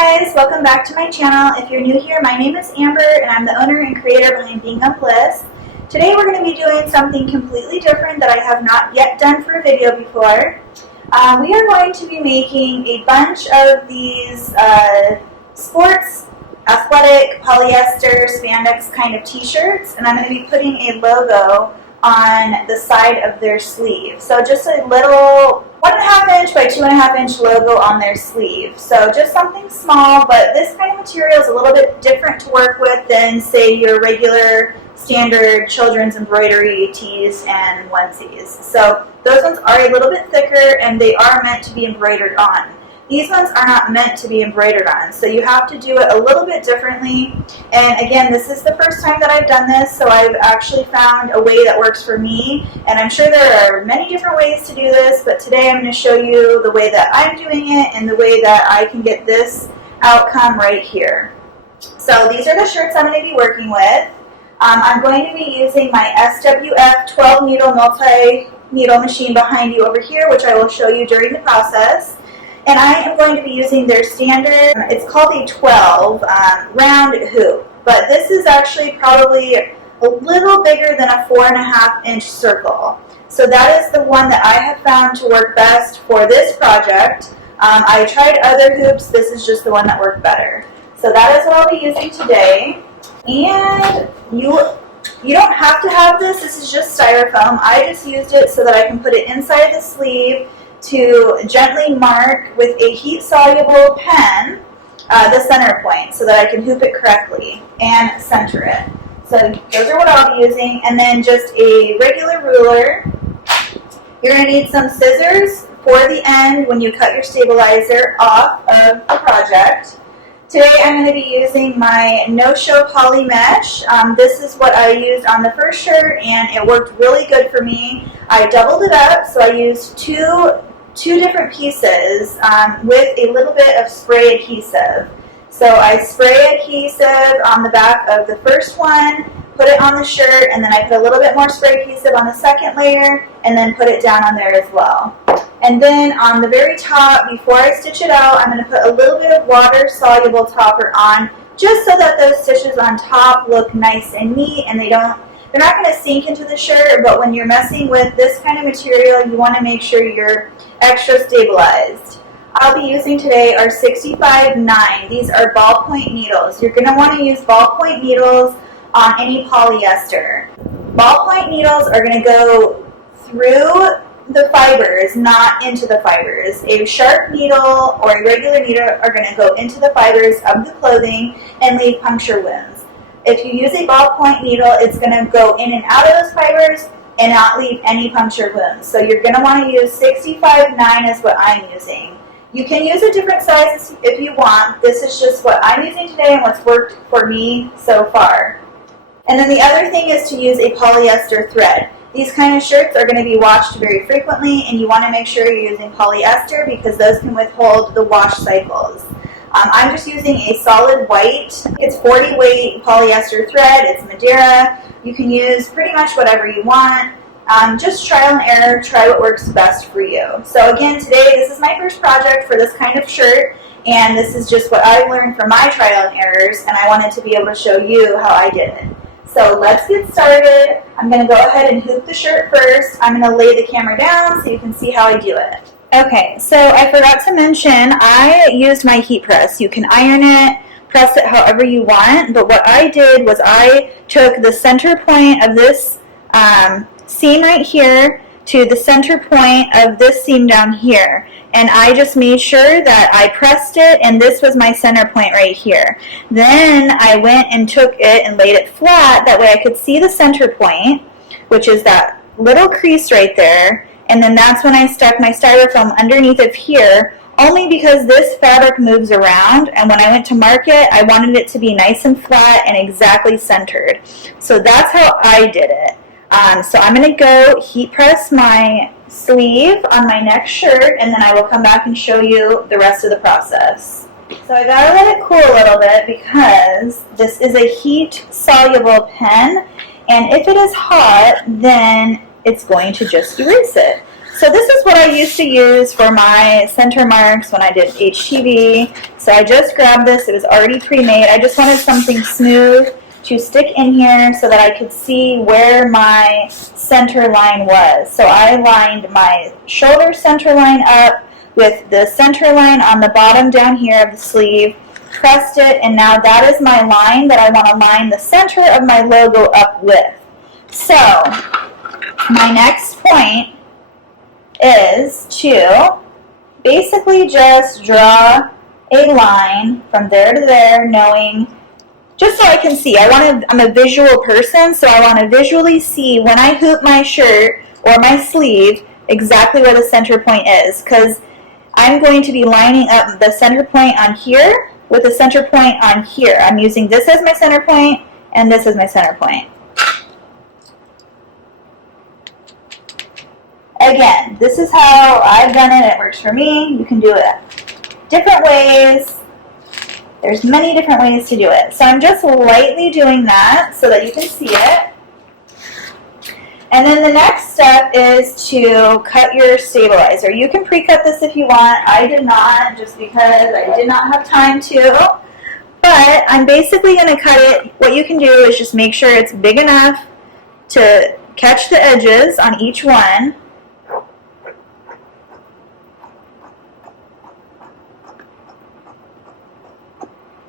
guys, welcome back to my channel. If you're new here, my name is Amber and I'm the owner and creator behind Being a Bliss. Today we're going to be doing something completely different that I have not yet done for a video before. We are going to be making a bunch of these sports, athletic, polyester, spandex kind of t-shirts, and I'm going to be putting a logo on the side of their sleeve. So just a little 1.5 inch by 2.5 inch logo on their sleeve. So just something small, but this kind of material is a little bit different to work with than, say, your regular standard children's embroidery tees and onesies. So those ones are a little bit thicker and they are meant to be embroidered on. These ones are not meant to be embroidered on, so you have to do it a little bit differently. And again, this is the first time that I've done this, so I've actually found a way that works for me. And I'm sure there are many different ways to do this, but today I'm going to show you the way that I'm doing it and the way that I can get this outcome right here. So these are the shirts I'm going to be working with. I'm going to be using my SWF 12 needle multi-needle machine behind you over here, which I will show you during the process. And I am going to be using their standard, it's called a 12 round hoop, but this is actually probably a little bigger than a 4.5 inch circle. So that is the one that I have found to work best for this project. I tried other hoops, this is just the one that worked better. So that is what I'll be using today. And you don't have to have this, this is just styrofoam. I just used it so that I can put it inside the sleeve to gently mark with a heat-soluble pen the center point so that I can hoop it correctly and center it. So those are what I'll be using, and then just a regular ruler. You're going to need some scissors for the end when you cut your stabilizer off of the project. Today I'm going to be using my no-show poly mesh. This is what I used on the first shirt and it worked really good for me. I doubled it up, so I used two different pieces with a little bit of spray adhesive. So I spray adhesive on the back of the first one, put it on the shirt, and then I put a little bit more spray adhesive on the second layer, and then put it down on there as well. And then on the very top, before I stitch it out, I'm going to put a little bit of water-soluble topper on, just so that those stitches on top look nice and neat, and they're not going to sink into the shirt, but when you're messing with this kind of material, you want to make sure you're extra stabilized. I'll be using today our 65-9. These are ballpoint needles. You're going to want to use ballpoint needles on any polyester. Ballpoint needles are going to go through the fibers, not into the fibers. A sharp needle or a regular needle are going to go into the fibers of the clothing and leave puncture wounds. If you use a ballpoint needle, it's going to go in and out of those fibers and not leave any puncture wounds. So you're going to want to use 65-9 is what I'm using. You can use a different size if you want. This is just what I'm using today and what's worked for me so far. And then the other thing is to use a polyester thread. These kind of shirts are going to be washed very frequently, and you want to make sure you're using polyester because those can withhold the wash cycles. I'm just using a solid white. It's 40 weight polyester thread. It's Madeira. You can use pretty much whatever you want. Just trial and error. Try what works best for you. So again, today this is my first project for this kind of shirt, and this is just what I've learned from my trial and errors, and I wanted to be able to show you how I did it. So let's get started. I'm going to go ahead and hoop the shirt first. I'm going to lay the camera down so you can see how I do it. Okay, so I forgot to mention, I used my heat press. You can iron it, press it however you want, but what I did was I took the center point of this seam right here to the center point of this seam down here, and I just made sure that I pressed it, and this was my center point right here. Then I went and took it and laid it flat, that way I could see the center point, which is that little crease right there. And then that's when I stuck my styrofoam underneath of here, only because this fabric moves around, and when I went to mark it, I wanted it to be nice and flat and exactly centered. So that's how I did it. So I'm going to go heat press my sleeve on my next shirt, and then I will come back and show you the rest of the process. So I got to let it cool a little bit because this is a heat-soluble pen, and if it is hot, then it's going to just erase it. So this is what I used to use for my center marks when I did HTV. So I just grabbed this. It was already pre-made. I just wanted something smooth to stick in here so that I could see where my center line was. So I lined my shoulder center line up with the center line on the bottom down here of the sleeve, pressed it, and now that is my line that I want to line the center of my logo up with. So my next point is to basically just draw a line from there to there, knowing, just so I can see. I'm a visual person, so I want to visually see when I hoop my shirt or my sleeve exactly where the center point is, because I'm going to be lining up the center point on here with the center point on here. I'm using this as my center point and this as my center point. Again, this is how I've done it. It works for me. You can do it different ways. There's many different ways to do it. So I'm just lightly doing that so that you can see it. And then the next step is to cut your stabilizer. You can pre-cut this if you want. I did not, just because I did not have time to. But I'm basically going to cut it. What you can do is just make sure it's big enough to catch the edges on each one.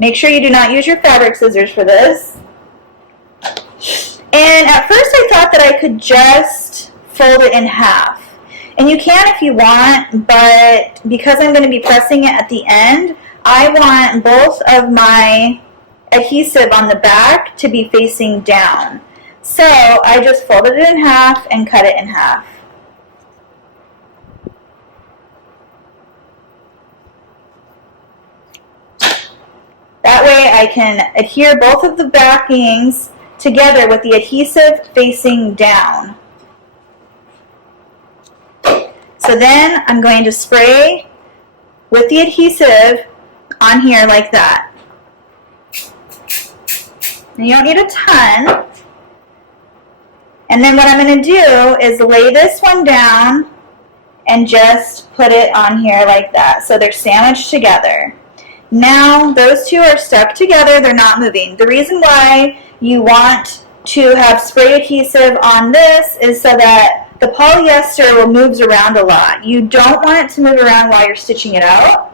Make sure you do not use your fabric scissors for this. And at first I thought that I could just fold it in half. And you can if you want, but because I'm going to be pressing it at the end, I want both of my adhesive on the back to be facing down. So I just folded it in half and cut it in half. That way I can adhere both of the backings together with the adhesive facing down. So then I'm going to spray with the adhesive on here like that. And you don't need a ton. And then what I'm going to do is lay this one down and just put it on here like that. So they're sandwiched together. Now those two are stuck together, they're not moving. The reason why you want to have spray adhesive on this is so that the polyester moves around a lot. You don't want it to move around while you're stitching it out.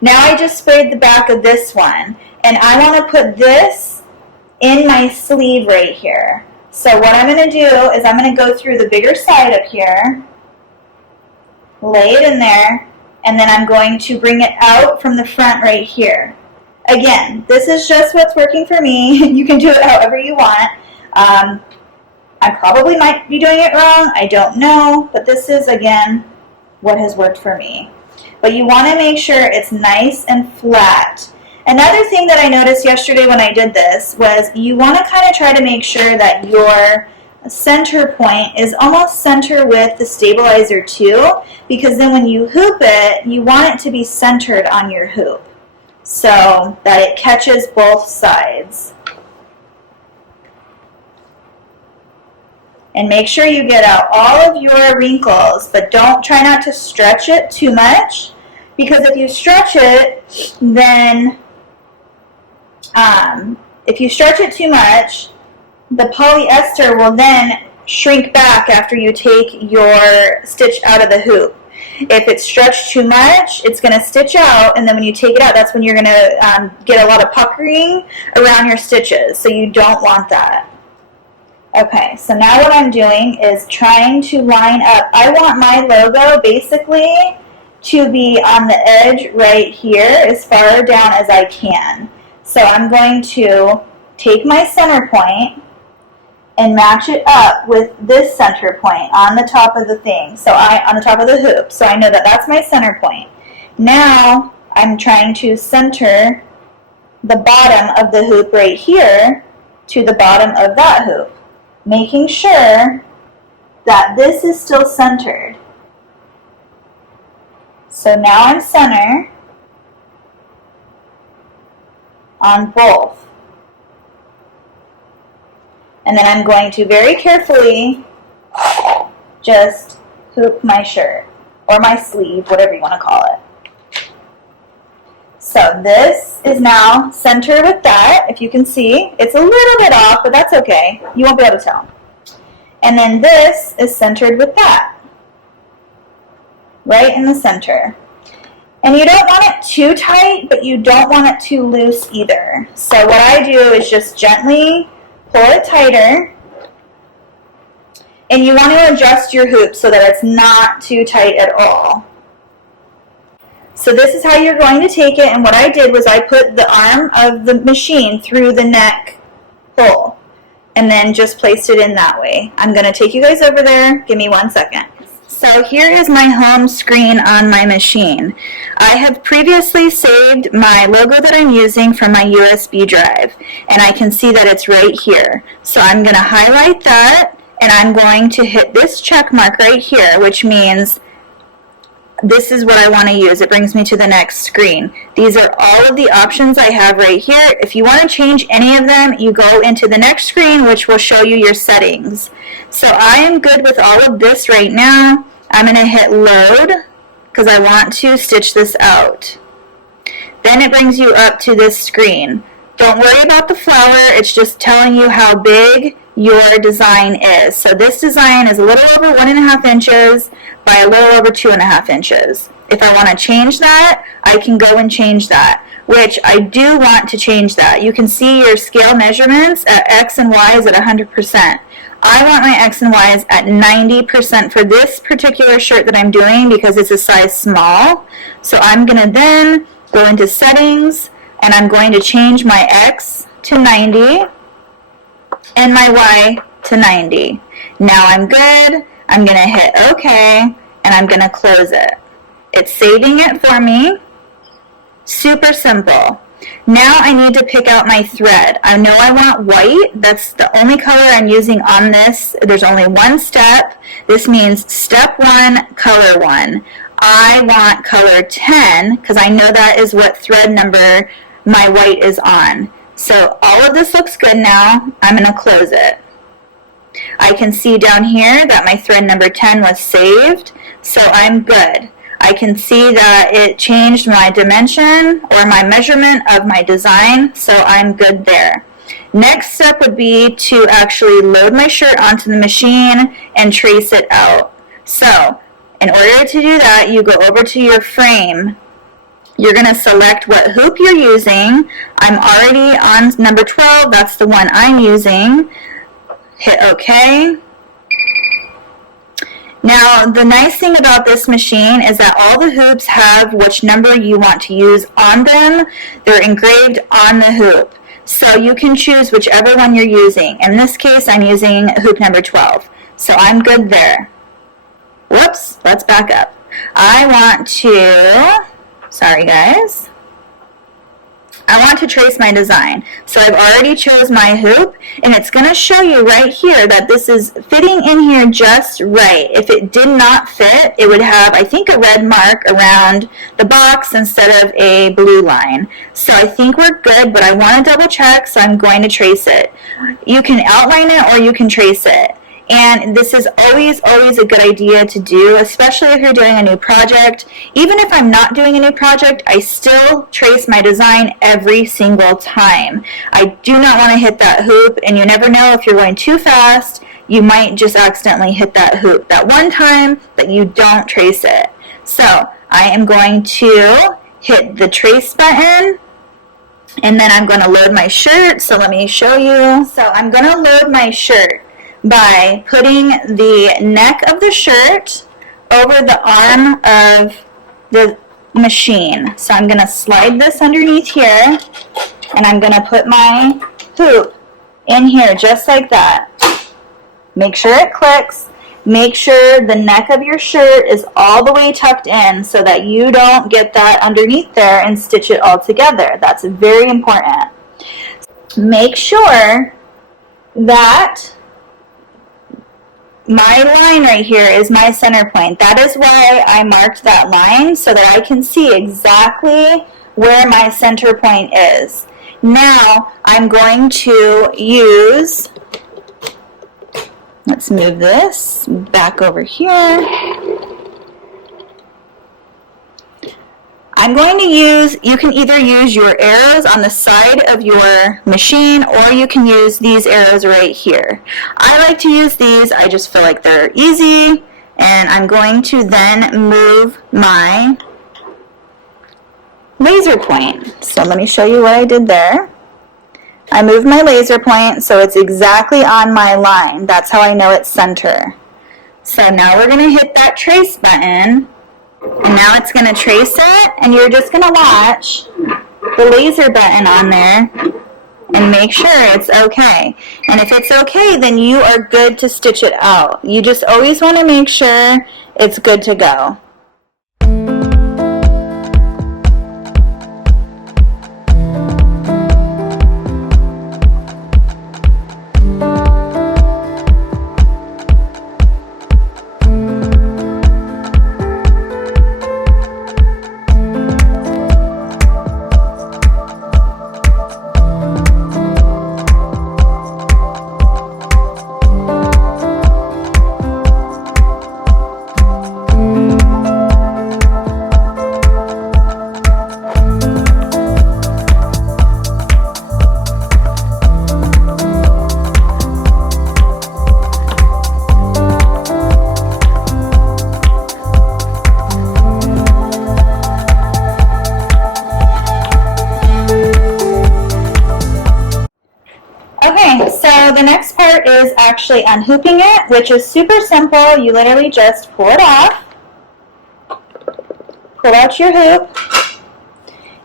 Now I just sprayed the back of this one, and I want to put this in my sleeve right here. So what I'm going to do is I'm going to go through the bigger side up here, lay it in there, and then I'm going to bring it out from the front right here. Again, this is just what's working for me. You can do it however you want. I probably might be doing it wrong. I don't know, but this is, again, what has worked for me. But you want to make sure it's nice and flat. Another thing that I noticed yesterday when I did this was you want to kind of try to make sure that your center point is almost center with the stabilizer too, because then when you hoop it, you want it to be centered on your hoop so that it catches both sides. And make sure you get out all of your wrinkles, but try not to stretch it too much, because if you stretch it, then if you stretch it too much, the polyester will then shrink back after you take your stitch out of the hoop. If it's stretched too much, it's going to stitch out, and then when you take it out, that's when you're going to get a lot of puckering around your stitches, so you don't want that. Okay, so now what I'm doing is trying to line up. I want my logo basically to be on the edge right here as far down as I can. So I'm going to take my center point and match it up with this center point on the top of the thing, on the top of the hoop. So I know that that's my center point. Now I'm trying to center the bottom of the hoop right here to the bottom of that hoop, making sure that this is still centered. So now I'm center on both. And then I'm going to very carefully just hoop my shirt, or my sleeve, whatever you want to call it. So this is now centered with that. If you can see, it's a little bit off, but that's okay. You won't be able to tell. And then this is centered with that, right in the center. And you don't want it too tight, but you don't want it too loose either. So what I do is just gently pull it tighter. And you want to adjust your hoop so that it's not too tight at all. So this is how you're going to take it, and what I did was I put the arm of the machine through the neck hole and then just placed it in that way. I'm going to take you guys over there. Give me 1 second. So here is my home screen on my machine. I have previously saved my logo that I'm using from my USB drive, and I can see that it's right here. So I'm going to highlight that, and I'm going to hit this check mark right here, which means this is what I want to use. It brings me to the next screen. These are all of the options I have right here. If you want to change any of them, you go into the next screen, which will show you your settings. So I am good with all of this right now. I'm going to hit load because I want to stitch this out. Then it brings you up to this screen. Don't worry about the flower. It's just telling you how big your design is. So this design is a little over 1.5 inches by a little over 2.5 inches. If I want to change that, I can go and change that, which I do want to change that. You can see your scale measurements at X and Y is at 100%. I want my X and Y's at 90% for this particular shirt that I'm doing because it's a size small. So I'm going to then go into settings, and I'm going to change my X to 90 and my Y to 90. Now I'm good. I'm going to hit OK, and I'm going to close it. It's saving it for me. Super simple. Now I need to pick out my thread. I know I want white. That's the only color I'm using on this. There's only one step. This means step 1, color 1. I want color 10 because I know that is what thread number my white is on. So all of this looks good now. I'm going to close it. I can see down here that my thread number 10 was saved, so I'm good. I can see that it changed my dimension or my measurement of my design, so I'm good there. Next step would be to actually load my shirt onto the machine and trace it out. So in order to do that, you go over to your frame. You're going to select what hoop you're using. I'm already on number 12. That's the one I'm using. Hit OK. Now, the nice thing about this machine is that all the hoops have which number you want to use on them. They're engraved on the hoop. So you can choose whichever one you're using. In this case, I'm using hoop number 12. So I'm good there. Whoops, let's back up. I want to, sorry guys. I want to trace my design. So I've already chose my hoop, and it's going to show you right here that this is fitting in here just right. If it did not fit, it would have, I think, a red mark around the box instead of a blue line. So I think we're good, but I want to double check, so I'm going to trace it. You can outline it or you can trace it. And this is always a good idea to do, especially if you're doing a new project. Even if I'm not doing a new project, I still trace my design every single time. I do not want to hit that hoop, and you never know if you're going too fast, you might just accidentally hit that hoop that one time that you don't trace it. So I am going to hit the trace button, and then I'm going to load my shirt. So let me show you. So I'm going to load my shirt by putting the neck of the shirt over the arm of the machine. So I'm going to slide this underneath here, and I'm going to put my hoop in here just like that. Make sure it clicks. Make sure the neck of your shirt is all the way tucked in so that you don't get that underneath there and stitch it all together. That's very important. Make sure that my line right here is my center point. That is why I marked that line, so that I can see exactly where my center point is. Now I'm going to use Let's move this back over here. I'm going to use, you can either use your arrows on the side of your machine, or you can use these arrows right here. I like to use these. I just feel like they're easy, and I'm going to then move my laser point. So let me show you what I did there. I moved my laser point so it's exactly on my line. That's how I know it's center. So now we're going to hit that trace button, and now it's going to trace it, and you're just going to watch the laser button on there and make sure it's okay. And if it's okay, then you are good to stitch it out. You just always want to make sure it's good to go. So the next part is actually unhooping it, which is super simple. You literally just pull it off, pull out your hoop,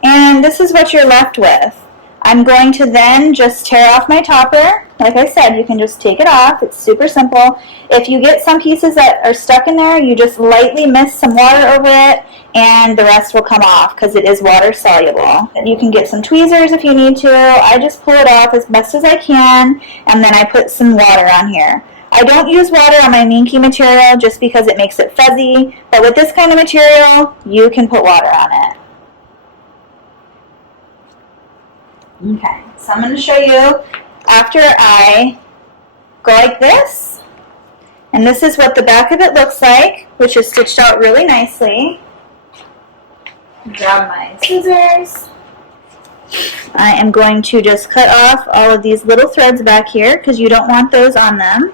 and this is what you're left with. I'm going to then just tear off my topper. Like I said, you can just take it off. It's super simple. If you get some pieces that are stuck in there, you just lightly mist some water over it, and the rest will come off because it is water soluble. You can get some tweezers if you need to. I just pull it off as best as I can, and then I put some water on here. I don't use water on my minky material just because it makes it fuzzy, but with this kind of material, you can put water on it. Okay, so I'm going to show you after I go like this, and this is what the back of it looks like, which is stitched out really nicely. Grab my scissors. I am going to just cut off all of these little threads back here because you don't want those on them.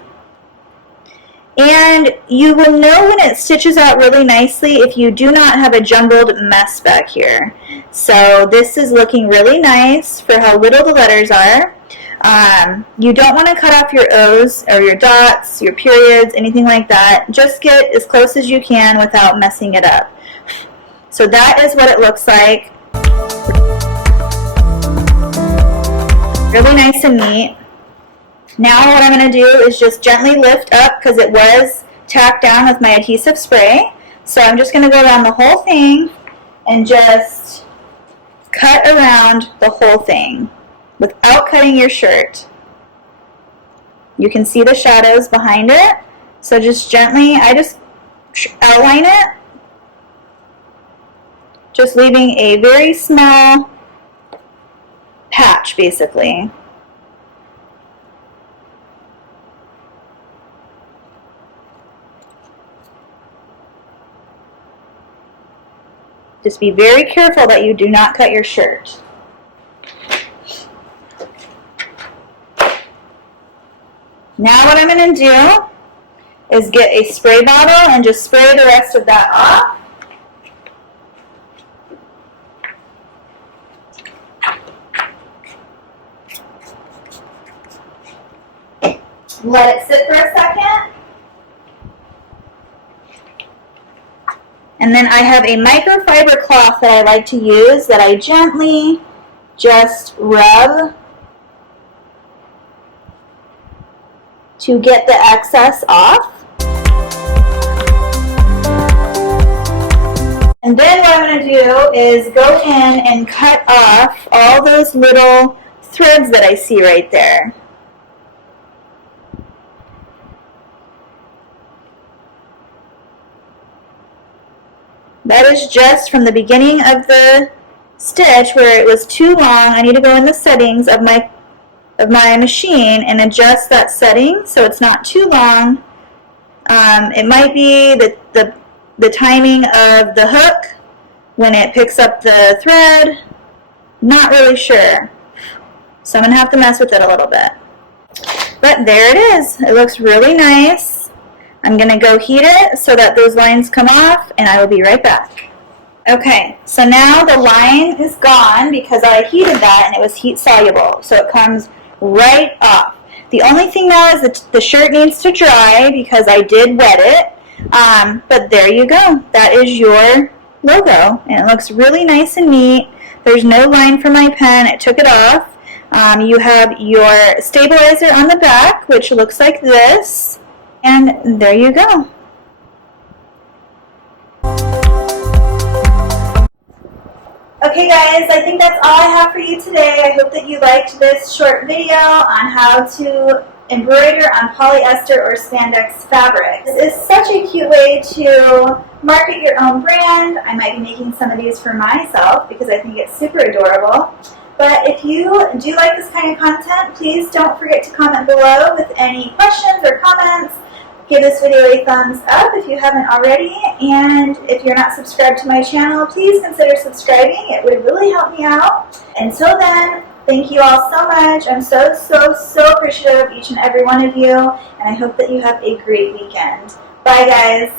And you will know when it stitches out really nicely if you do not have a jumbled mess back here. So this is looking really nice for how little the letters are. You don't want to cut off your O's or your dots, your periods, anything like that. Just get as close as you can without messing it up. So that is what it looks like. Really nice and neat. Now what I'm going to do is just gently lift up because it was tacked down with my adhesive spray. So I'm just going to go around the whole thing and just cut around the whole thing without cutting your shirt. You can see the shadows behind it. So just gently, I just outline it, just leaving a very small patch basically. Just be very careful that you do not cut your shirt. Now what I'm going to do is get a spray bottle and just spray the rest of that off. Let it sit for a second. And then I have a microfiber cloth that I like to use that I gently just rub to get the excess off. And then what I'm going to do is go in and cut off all those little threads that I see right there. That is just from the beginning of the stitch where it was too long. I need to go in the settings of my of my machine and adjust that setting so it's not too long. It might be the timing of the hook when it picks up the thread. Not really sure. So I'm going to have to mess with it a little bit. But there it is. It looks really nice. I'm going to go heat it so that those lines come off, and I will be right back. Okay, so now the line is gone because I heated that and it was heat soluble. So it comes right off. The only thing now is that the shirt needs to dry because I did wet it. But there you go. That is your logo, and it looks really nice and neat. There's no line for my pen. It took it off. You have your stabilizer on the back, which looks like this, and there you go. Okay guys, I think that's all I have for you today. I hope that you liked this short video on how to embroider on polyester or spandex fabric. This is such a cute way to market your own brand. I might be making some of these for myself because I think it's super adorable. But if you do like this kind of content, please don't forget to comment below with any questions or comments. Give this video a thumbs up if you haven't already, and if you're not subscribed to my channel, please consider subscribing. It would really help me out. Until then, thank you all so much. I'm so appreciative of each and every one of you, and I hope that you have a great weekend. Bye guys.